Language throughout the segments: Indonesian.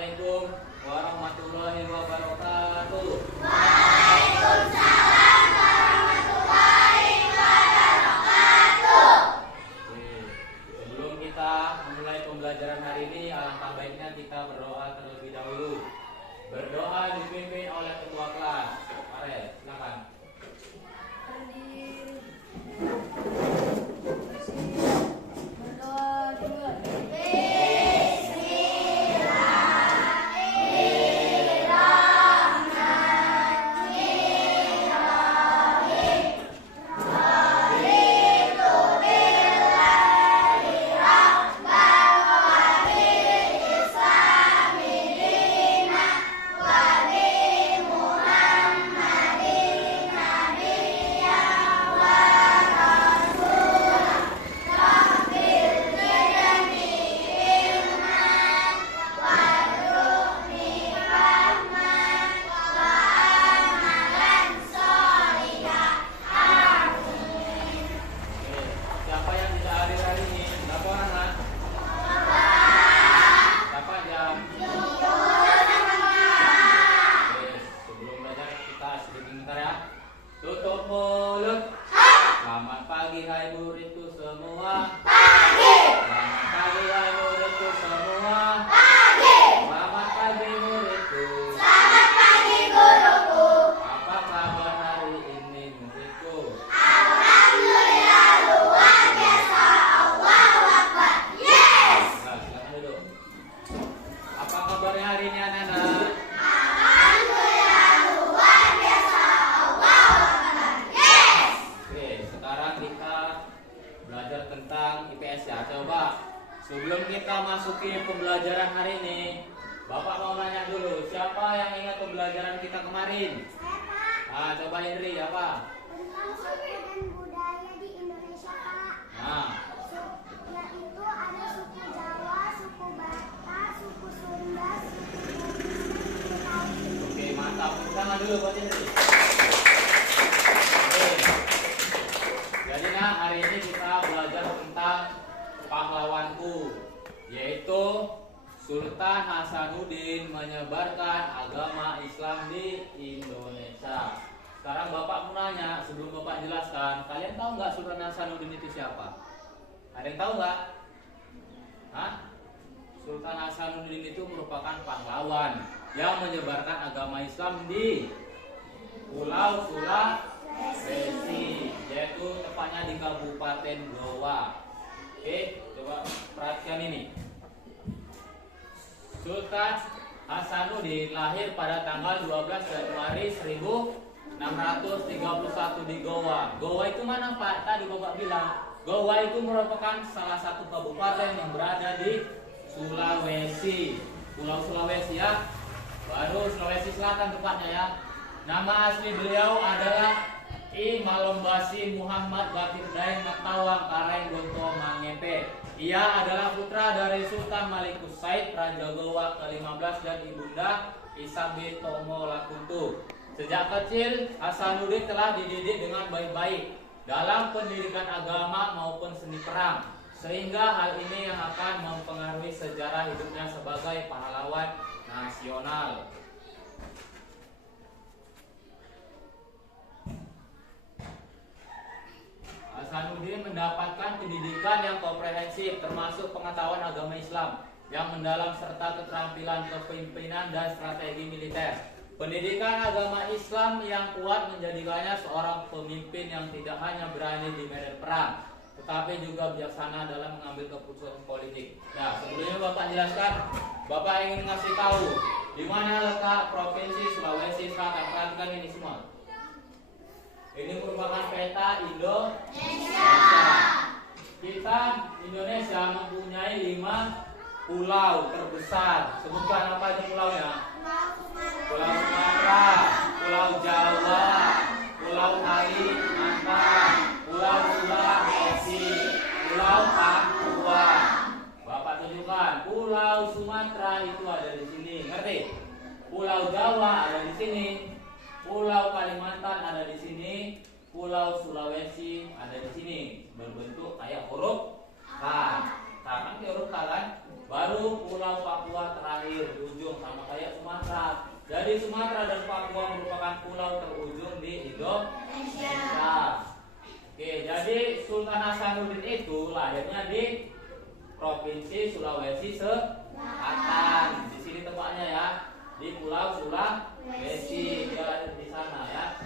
Assalamualaikum warahmatullahi wabarakatuh. Waalaikumsalam warahmatullahi wabarakatuh. Oke, sebelum kita memulai pembelajaran hari ini, alangkah baiknya kita berdoa terlebih dahulu. Berdoa dipimpin oleh ketua kelas. Farel, silakan. Berdoa dulu. Siapa yang tidak hadir hari ini? Berapa orang, Nak? Siapa aja? Oke, sebelum belajar kita sedikit bentar ya. Tutup mulut. Selamat pagi hai muridku semua. Selamat pagi hai muridku semua. Selamat pagi muridku. Selamat pagi guruku. Apa kabar hari ini muridku? Alhamdulillah luar biasa. Allahu Akbar. Yes. Nah, silakan duduk. Apa kabarnya hari ini anak-anak? Alhamdulillah luar biasa. Allahu Akbar. Yes. Oke, sekarang kita belajar tentang IPS ya. Coba sebelum kita masuki pembelajaran hari ini, Bapak mau nanya dulu, siapa yang ingat pembelajaran kita kemarin? Ah, coba Indri, apa? Tentang suku dan budaya di Indonesia, Pak. Nah, Yaitu ada suku Jawa, suku Batak, suku Sunda, suku Bugis, dan suku Betawi. oke, mantap. Tepuk tangan dulu buat Indri. Oke. Jadi nah, hari ini kita belajar tentang pahlawanku, yaitu Sultan Hasanuddin menyebarkan agama Islam di Indonesia. Sekarang Bapak mau nanya, sebelum Bapak jelaskan, kalian tahu nggak Sultan Hasanuddin itu siapa? Ada yang tahu nggak? Hah? Sultan Hasanuddin itu merupakan pahlawan yang menyebarkan agama Islam di Pulau Sulawesi, yaitu tepatnya di Kabupaten Goa. Oke, coba perhatikan ini. Sultan Hasanuddin lahir pada tanggal 12 Januari 1631 di Goa. Goa itu mana, Pak? Tadi Bapak bilang Goa itu merupakan salah satu kabupaten yang berada di Sulawesi. Pulau Sulawesi ya. Baru Sulawesi Selatan tepatnya ya. Nama asli beliau adalah I Malombasi Muhammad Bakir Daeng Matawang Kareng Gonto Mangepe. Ia adalah putra dari Sultan Malikus Said Raja Goa ke-15 dan ibunda Isabe Tomo Lakuntu. Sejak kecil Hasanuddin telah dididik dengan baik-baik dalam pendidikan agama maupun seni perang, sehingga hal ini yang akan mempengaruhi sejarah hidupnya sebagai pahlawan nasional. Hasanuddin mendapatkan pendidikan yang komprehensif termasuk pengetahuan agama Islam yang mendalam serta keterampilan kepemimpinan dan strategi militer. Pendidikan agama Islam yang kuat menjadikannya seorang pemimpin yang tidak hanya berani di medan perang, tetapi juga bijaksana dalam mengambil keputusan politik. Nah, sebelumnya Bapak jelaskan, Bapak ingin ngasih tahu di mana letak provinsi Sulawesi Selatan. Perhatikan ini semua. Ini merupakan peta Indonesia. Kita Indonesia mempunyai 5 pulau terbesar. Sebutkan apa itu pulaunya? Pulau Sumatera, Pulau Jawa, Pulau Kalimantan, Pulau Sulawesi, Pulau Papua. Bapak tunjukkan, Pulau Sumatera itu ada di sini, ngerti? Pulau Jawa ada di sini, Pulau Kalimantan ada di sini, Pulau Sulawesi ada di sini, berbentuk kayak huruf K. Karena huruf K kan? baru Pulau Papua terakhir di ujung, sama kayak Sumatera. Jadi Sumatera dan Papua merupakan pulau terujung di Indonesia. Oke, jadi Sultan Hasanuddin itu lahirnya di Provinsi Sulawesi Selatan. Di sini tempatnya ya, di Pulau Sulawesi, dia lahir di sana ya.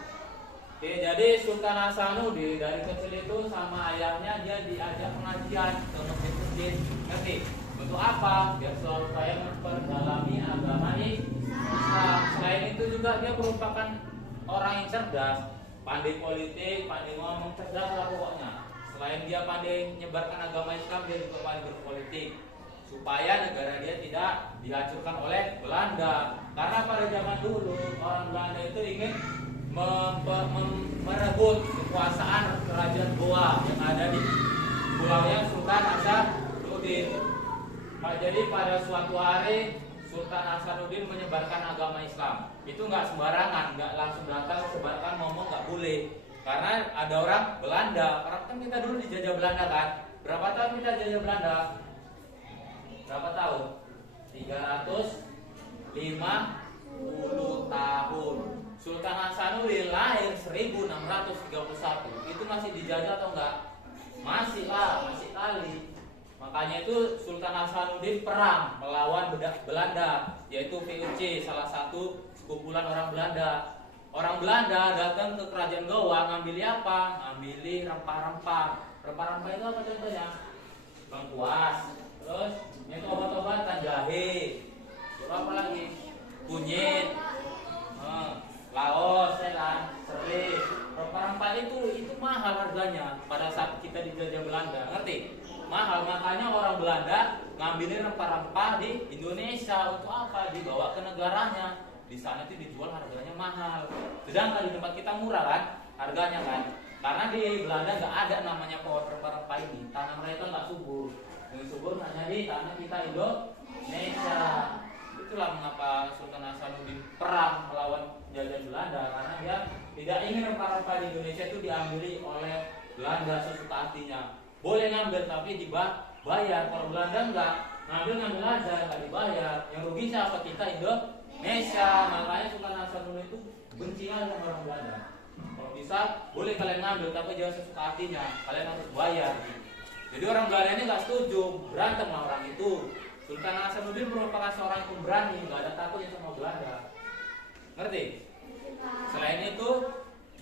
Oke, jadi Sultan Hasanuddin dari kecil itu sama ayahnya dia diajak pengajian ke masjid. Ngerti? Untuk apa? Biar selalu saya memperdalami agama Islam. Selain itu juga dia merupakan orang yang cerdas, pandai politik, pandai ngomong, cerdas lah pokoknya. Selain dia pandai menyebarkan agama Islam, dia juga pandai berpolitik supaya negara dia tidak dihancurkan oleh Belanda. Karena pada zaman dulu orang Belanda itu ingin merebut kekuasaan kerajaan Goa yang ada di pulaunya Sultan Hasanuddin. Nah, jadi pada suatu hari Sultan Hasanuddin menyebarkan agama Islam. Itu nggak sembarangan, nggak langsung datang sebarkan ngomong, nggak boleh. Karena ada orang Belanda. Orang kan kita dulu dijajah Belanda kan. Berapa tahun kita dijajah Belanda? Berapa tahun? 350 tahun. Sultan Hasanuddin lahir 1631. Itu masih dijajah atau enggak? Masih lah, masih kali. Makanya itu Sultan Hasanuddin perang melawan Belanda, yaitu VOC, salah satu sekumpulan orang Belanda. Orang Belanda datang ke kerajaan Goa ngambil apa? Ngambil rempah-rempah. Rempah-rempah itu apa contohnya? Lengkuas. Terus itu obat-obatan, jahe. Terus apa lagi? Kunyit. Laos, ya kan? Serai. Rempah-rempah itu mahal harganya pada saat kita dijajah Belanda, ngerti? Mahal, makanya orang Belanda ngambilin rempah-rempah di Indonesia. Untuk apa? Dibawa ke negaranya. Di sana itu dijual harganya mahal. Sedangkan di tempat kita murah kan harganya kan. Karena di Belanda nggak ada namanya pohon rempah-rempah ini. Tanah mereka nggak subur. Yang subur hanya di tanah kita Indonesia. Itulah mengapa Sultan Hasanuddin perang melawan penjajah Belanda, karena dia tidak ingin rempah-rempah di Indonesia itu diambil oleh Belanda sesuka hatinya. Boleh ngambil tapi dibayar. Kalau Belanda enggak, ngambil aja nggak dibayar. Yang rugi siapa? Kita Indonesia. Makanya Sultan Hasanuddin itu benci sama orang Belanda. Kalau bisa boleh kalian ngambil tapi jangan sesuka hatinya. Kalian harus bayar. Jadi orang Belanda ini nggak setuju, berantem sama orang itu. Sultan Hasanuddin merupakan seorang pemberani, nggak ada takutnya sama Belanda. Ngerti? Selain itu,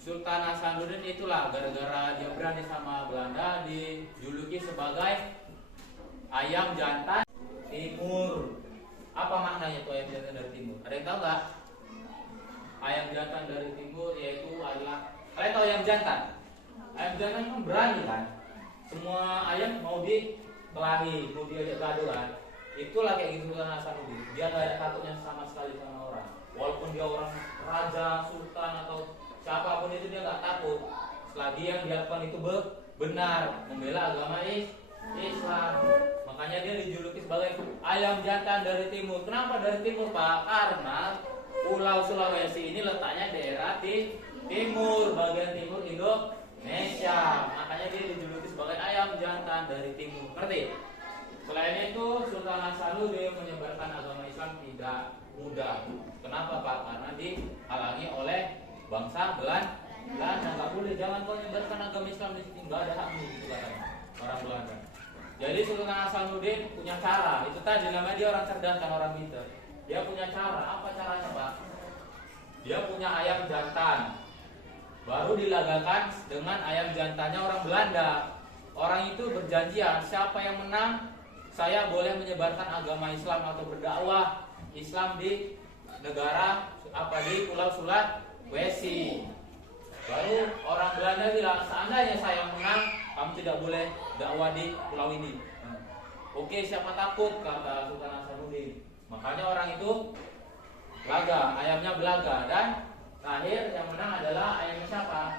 Sultan Hasanuddin itulah gara-gara dia berani sama Belanda dijuluki sebagai ayam jantan timur. Apa maknanya tuh ayam jantan dari timur? Ada yang tahu nggak? Ayam jantan dari timur yaitu adalah, kalian tahu ayam jantan? Ayam jantan kan berani kan? Semua ayam mau dikelahi, mau diajak gaduh kan? Itulah kayak gitu Sultan Hasanuddin. Dia nggak ada takutnya sama sekali sama orang. Walaupun dia orang raja, sultan atau siapapun itu dia nggak takut. Selagi yang dilakukan itu benar, membela agama Islam. Makanya dia dijuluki sebagai ayam jantan dari timur. Kenapa dari timur, Pak? Karena Pulau Sulawesi ini letaknya daerah di timur, bagian timur Indonesia. Makanya dia dijuluki sebagai ayam jantan dari timur. Ngerti? Selain itu, Sultan Hasanuddin menyebarkan agama Islam tidak mudah. Kenapa, Pak? Karena dihalangi oleh bangsa Belanda. Nggak boleh, jangan kau menyebarkan agama Islam di sini, nggak ada hakmu gitu katanya orang Belanda. Jadi Sultan Hasanuddin punya cara. Itu tadi namanya dia orang cerdas kan, orang pintar. Dia punya cara. Apa caranya, Pak? Dia punya ayam jantan. Baru dilagakan dengan ayam jantannya orang Belanda. Orang itu berjanjian, siapa yang menang, saya boleh menyebarkan agama Islam atau berdakwah Islam di negara di Pulau Sulawesi. Baru orang Belanda bilang, seandainya saya menang, kamu tidak boleh dakwah di pulau ini. Oke, siapa takut, kata Sultan Hasanuddin. Makanya orang itu belaga, ayamnya belaga. Dan terakhir yang menang adalah ayamnya siapa?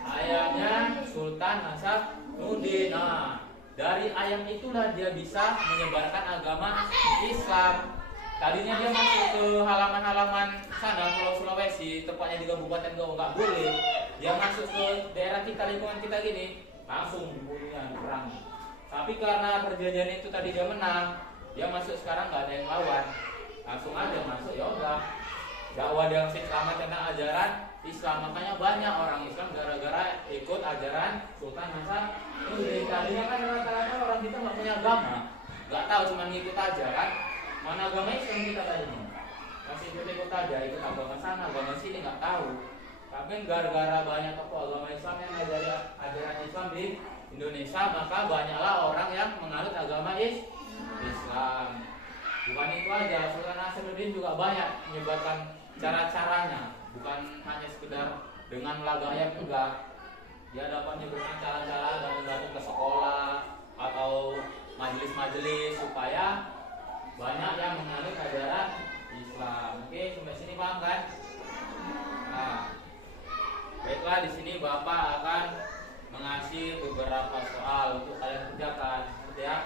Ayamnya Sultan Hasanuddin. Nah, dari ayam itulah dia bisa menyebarkan agama Islam. Tadinya dia masuk ke halaman-halaman sana Pulau Sulawesi, tepatnya di Kabupaten Goa, nggak boleh. Dia masuk ke daerah kita, lingkungan kita gini, langsung dibunuhnya, diperangi. Tapi karena perjanjian itu tadi dia menang, Dia masuk sekarang nggak ada yang lawan, langsung aja masuk, ya udah dakwah dengan selamat tentang ajaran Islam. Makanya banyak orang Islam gara-gara ikut ajaran Sultan Hasanuddin. Tadinya kan rata-rata orang kita nggak punya agama, nggak tahu, cuma ngikut aja kan. Mana agama Islam kita tadinya, masih ikut aja, ikut agama sana, agama sini, nggak tahu. Tapi gara-gara banyak tokoh agama Islam yang ngajari ajaran Islam di Indonesia, maka banyaklah orang yang menganut agama Islam. Bukan itu aja, Sultan Hasanuddin juga banyak menyebarkan cara-caranya, bukan hanya sekedar dengan laga ayat juga. Dia dapat menyebarkan cara-cara dan datang ke sekolah atau majelis-majelis supaya banyak yang menganut ajaran Islam. Oke, sampai sini paham kan? Nah, baiklah, di sini Bapak akan mengasih beberapa soal untuk kalian kerjakan, seperti ya.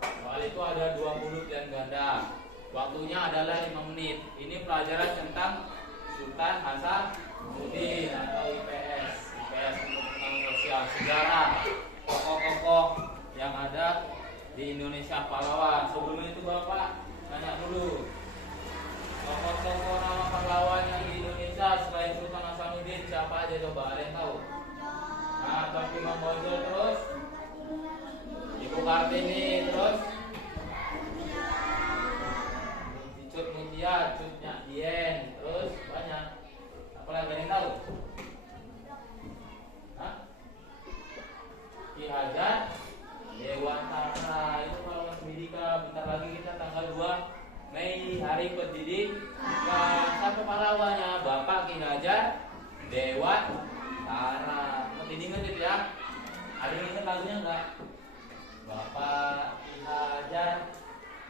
Soal itu ada 20 pilihan ganda. Waktunya adalah 5 menit. Ini pelajaran tentang Sultan Hasanuddin atau IPS untuk tentang sosial, sejarah, tokoh-tokoh yang ada di Indonesia, pahlawan. Sebelum itu Bapak tanya dulu, tokoh-tokoh nama pahlawan yang di Indonesia selain Sultan Hasanuddin siapa aja, coba ada yang tahu? Nah, tapi Imam Bonjol, terus Ibu Kartini, terus Cut Mutia, Cut Nyak Dien, terus banyak. Apalagi ada yang tahu? Hah? Ki Hajar Dewantara. Itu kalau Mas Bidika, bentar lagi kita tanggal 2 Mei, Hari Pendidikan. Siapa pahlawannya? Bapak Ki Hajar Dewantara. Pendidikan itu ya. Ada yang ingat lagunya enggak? Bapak Ki Hajar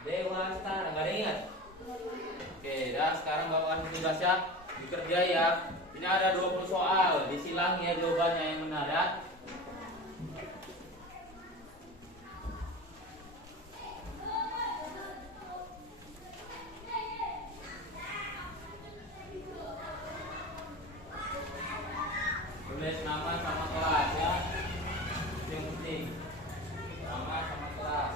Dewantara. Enggak ada yang ingat? Oke, dan sekarang Bapak kasih tugas ya, dikerjai ya. Ini ada 20 soal, disilang ya jawabannya yang benar ya. Tulis nama sama kelas ya. Itu yang penting. Nama sama kelas.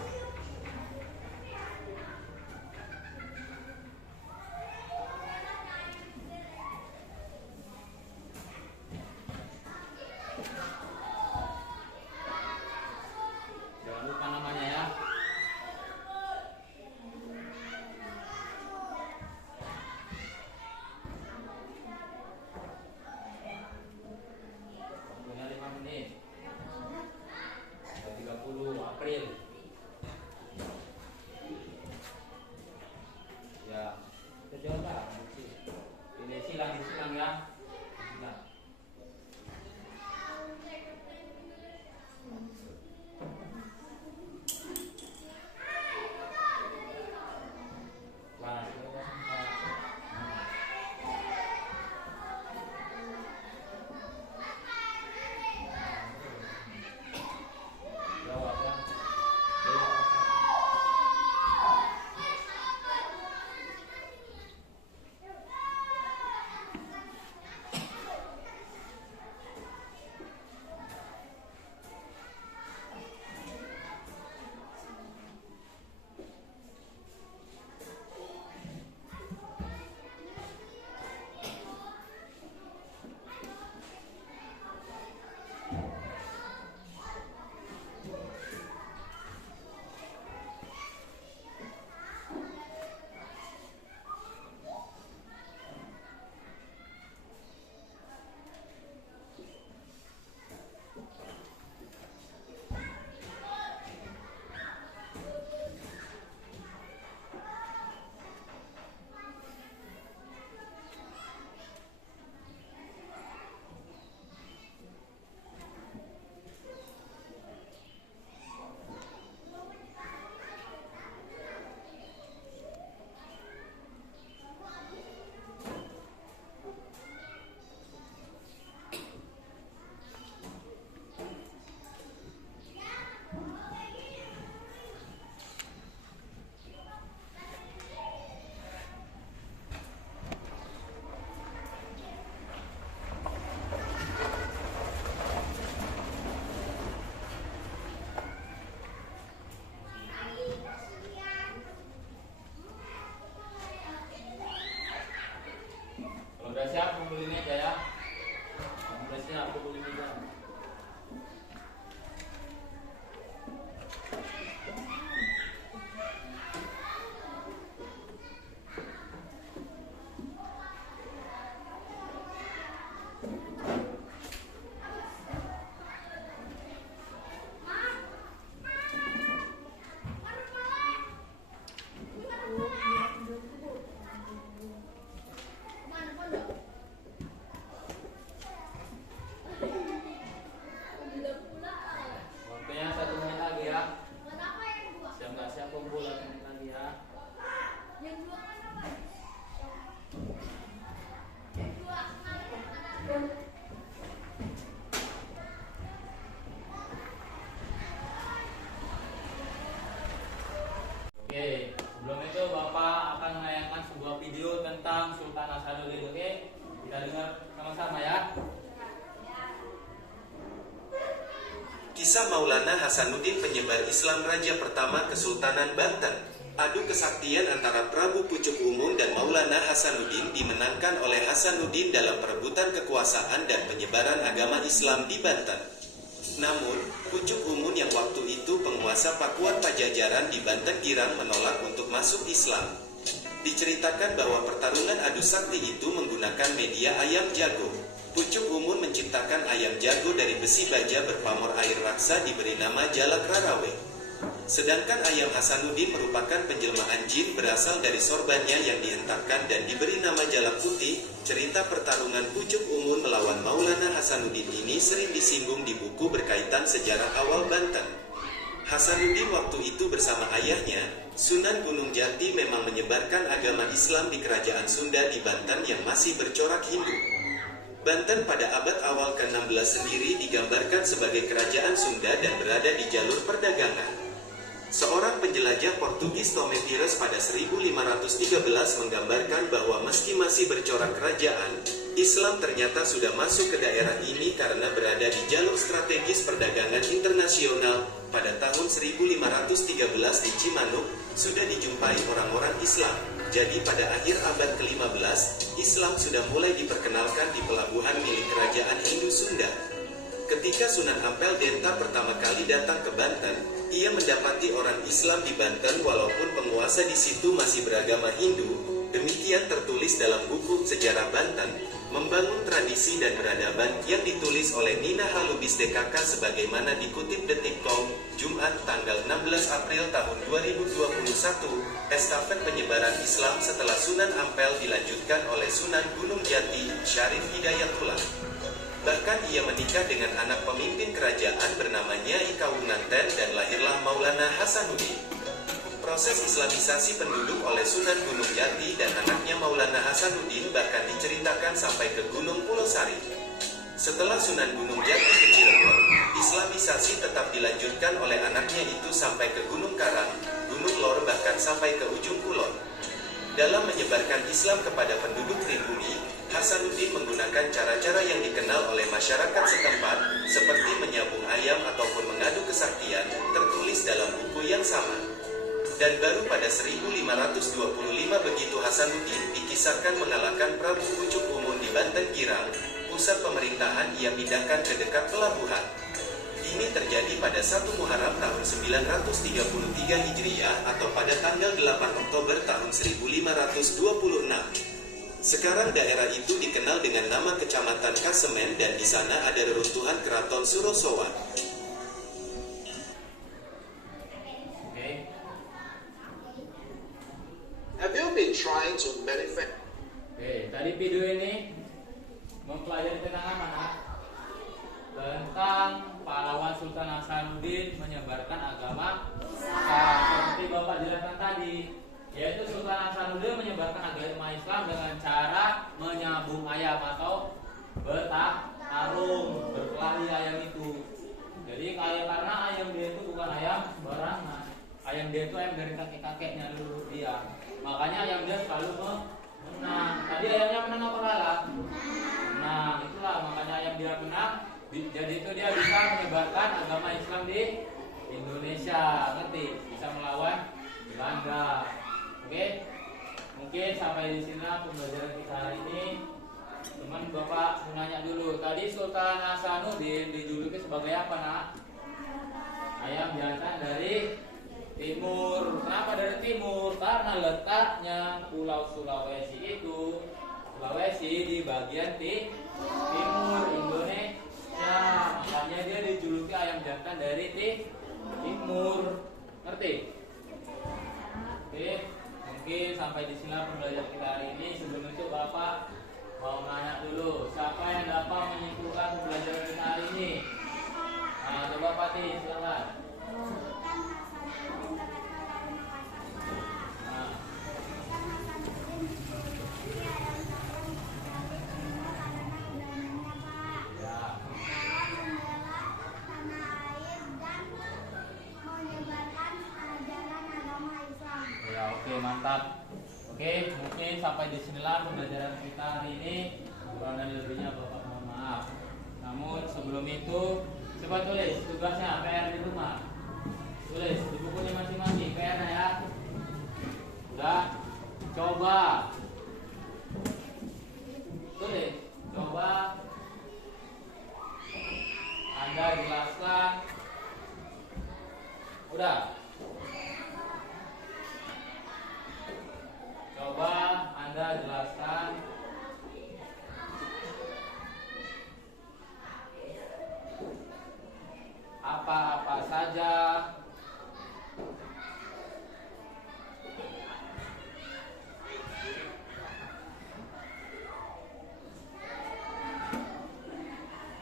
Sultan Hasanuddin. Oke, kita dengar sama-sama ya. Kisah Maulana Hasanuddin, penyebar Islam Raja pertama Kesultanan Banten. Adu kesaktian antara Prabu Pucuk Umun dan Maulana Hasanuddin dimenangkan oleh Hasanuddin dalam perebutan kekuasaan dan penyebaran agama Islam di Banten. Namun, Pucuk Umun yang waktu itu penguasa Pakuan Pajajaran di Banten girang menolak untuk masuk Islam. Diceritakan bahwa pertarungan adu sakti itu menggunakan media ayam jago. Pucuk Umun menciptakan ayam jago dari besi baja berpamor air raksa diberi nama Jalak Rarawe. Sedangkan ayam Hasanuddin merupakan penjelmaan jin berasal dari sorbannya yang dihentakkan dan diberi nama Jalak Putih. Cerita pertarungan Pucuk Umun melawan Maulana Hasanuddin ini sering disinggung di buku berkaitan sejarah awal Banten. Hasanuddin waktu itu bersama ayahnya, Sunan Gunung Jati, memang menyebarkan agama Islam di kerajaan Sunda di Banten yang masih bercorak Hindu. Banten pada abad awal ke-16 sendiri digambarkan sebagai kerajaan Sunda dan berada di jalur perdagangan. Seorang penjelajah Portugis Tomé Pires pada 1513 menggambarkan bahwa meski masih bercorak kerajaan, Islam ternyata sudah masuk ke daerah ini karena berada di jalur strategis perdagangan internasional. Pada tahun 1513 di Cimanuk, sudah dijumpai orang-orang Islam. Jadi pada akhir abad ke-15, Islam sudah mulai diperkenalkan di pelabuhan milik kerajaan Hindu Sunda. Ketika Sunan Ampel Denta pertama kali datang ke Banten, ia mendapati orang Islam di Banten walaupun penguasa di situ masih beragama Hindu. Demikian tertulis dalam buku Sejarah Banten, Membangun Tradisi dan Peradaban yang ditulis oleh Nina Halubis DKK sebagaimana dikutip Detik.com, Jumat tanggal 16 April tahun 2021. Estafet penyebaran Islam setelah Sunan Ampel dilanjutkan oleh Sunan Gunung Jati, Syarif Hidayatullah. Bahkan ia menikah dengan anak pemimpin kerajaan bernama Nyai Kawunganten dan lahirlah Maulana Hasanuddin. Proses Islamisasi penduduk oleh Sunan Gunung Jati dan anaknya Maulana Hasanuddin bahkan diceritakan sampai ke Gunung Pulosari. Setelah Sunan Gunung Jati ke Cirebon, Islamisasi tetap dilanjutkan oleh anaknya itu sampai ke Gunung Karang, Gunung Lor, bahkan sampai ke ujung kulon. Dalam menyebarkan Islam kepada penduduk pribumi, Hasanuddin menggunakan cara-cara yang dikenal oleh masyarakat setempat, seperti menyambung ayam ataupun mengadu kesaktian, tertulis dalam buku yang sama. Dan baru pada 1525 begitu Hasanuddin dikisahkan mengalahkan Prabu Pucuk Umun di Banten Girang, pusat pemerintahan ia pindahkan ke dekat pelabuhan. Ini terjadi pada 1 Muharram tahun 933 Hijriah atau pada tanggal 8 Oktober tahun 1526. Sekarang daerah itu dikenal dengan nama Kecamatan Kasemen dan di sana ada reruntuhan Keraton Surosowan. Have you been trying to manifest? Tadi video ini mempelajari tentang apa, Nak? Tentang pahlawan Sultan Hasanuddin menyebarkan agama Islam. Seperti Bapak jelaskan tadi, yaitu Sultan Hasanuddin menyebarkan agama Islam dengan cara menyambung ayam atau bertarung, berkelahi ayam itu. Jadi karena ayam dia itu bukan ayam sembarangan, ayam dia itu ayam dari kakek-kakeknya dulu dia. Makanya ayam dia selalu menang. Tadi ayamnya menang apa kalah? Menang. Itulah makanya ayam dia menang. Jadi itu dia bisa menyebarkan agama Islam di Indonesia, ngerti? Bisa melawan Belanda. Oke, mungkin sampai di sini pembelajaran kita hari ini. Cuman Bapak mau nanya dulu, tadi Sultan Hasanuddin dijuluki sebagai apa, Nak? Ayam jantan dari timur. Kenapa dari timur? Karena letaknya Pulau Sulawesi itu, Sulawesi di bagian timur Indonesia. Makanya dia dijuluki ayam jantan dari timur. Ngerti? Oke. Mungkin sampai di sini pembelajaran kita hari ini. Sebelum itu Bapak mau nanya dulu, siapa yang dapat menyimpulkan pembelajaran kita hari ini? Nah, coba Pati, silakan. Mantap. Oke, mungkin sampai di sinilah pembelajaran kita hari ini. Kurang dan lebihnya Bapak mohon maaf. Namun sebelum itu, coba tulis tugasnya PR di rumah. Tulis di bukunya masing-masing PR-nya ya. Udah, coba tulis, coba Anda jelaskan. Udah. Coba Anda jelaskan apa-apa saja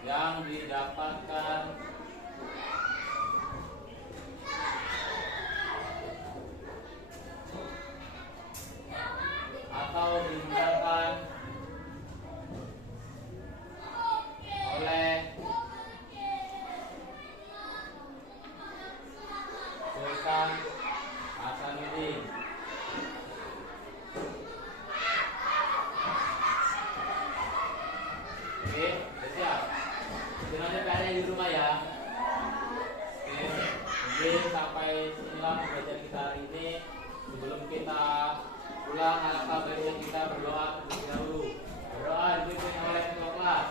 yang didapatkan atau dihindarkan oleh Sultan Hasanuddin. Oke, udah siap? Sebenarnya PR-nya di rumah ya. Oke, mungkin sampai sinilah pembelajaran kita hari ini. Sebelum kita pulang, alangkah baiknya kita berdoa terlebih dahulu. Berdoa dipimpin oleh ketua kelas.